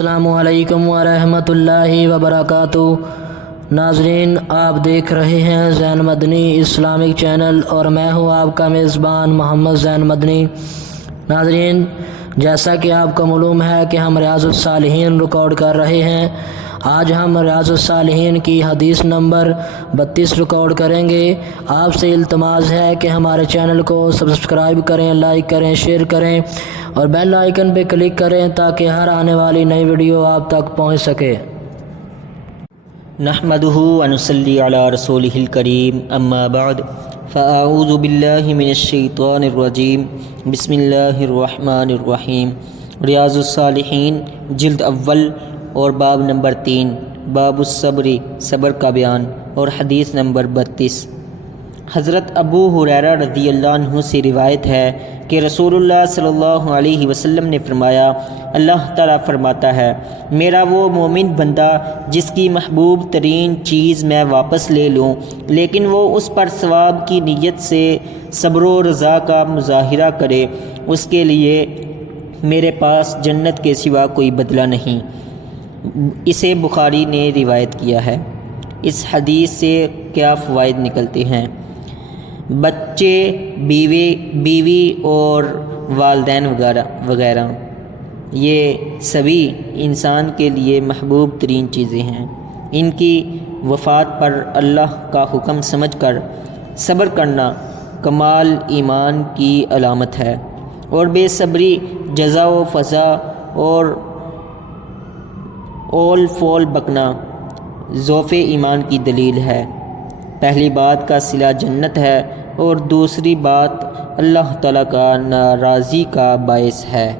السلام علیکم ورحمۃ اللہ وبرکاتہ۔ ناظرین، آپ دیکھ رہے ہیں زین مدنی اسلامک چینل اور میں ہوں آپ کا میزبان محمد زین مدنی۔ ناظرین، جیسا کہ آپ کو معلوم ہے کہ ہم ریاض الصالحین ریکارڈ کر رہے ہیں۔ آج ہم ریاض الصالحین کی حدیث نمبر 32 ریکارڈ کریں گے۔ آپ سے التماس ہے کہ ہمارے چینل کو سبسکرائب کریں، لائک کریں، شیئر کریں اور بیل آئیکن پہ کلک کریں تاکہ ہر آنے والی نئی ویڈیو آپ تک پہنچ سکے۔ نحمدہ ونصلی علی رسولہ الکریم، اما بعد فاعوذ باللہ من الشیطان الرجیم، بسم اللہ الرحمن الرحیم۔ ریاض الصالحین جلد اول اور باب نمبر 3، باب الصبر، صبر کا بیان، اور حدیث نمبر 32۔ حضرت ابو ہریرہ رضی اللہ عنہ سے روایت ہے کہ رسول اللہ صلی اللہ علیہ وسلم نے فرمایا، اللہ تعالیٰ فرماتا ہے، میرا وہ مومن بندہ جس کی محبوب ترین چیز میں واپس لے لوں لیکن وہ اس پر ثواب کی نیت سے صبر و رضا کا مظاہرہ کرے، اس کے لیے میرے پاس جنت کے سوا کوئی بدلہ نہیں۔ اسے بخاری نے روایت کیا ہے۔ اس حدیث سے کیا فوائد نکلتے ہیں؟ بچے، بیوی اور والدین وغیرہ یہ سبھی انسان کے لیے محبوب ترین چیزیں ہیں۔ ان کی وفات پر اللہ کا حکم سمجھ کر صبر کرنا کمال ایمان کی علامت ہے، اور بے صبری جزا و فضا اور اول فول بکنا ضعف ایمان کی دلیل ہے۔ پہلی بات کا صلہ جنت ہے اور دوسری بات اللہ تعالیٰ کا ناراضی کا باعث ہے۔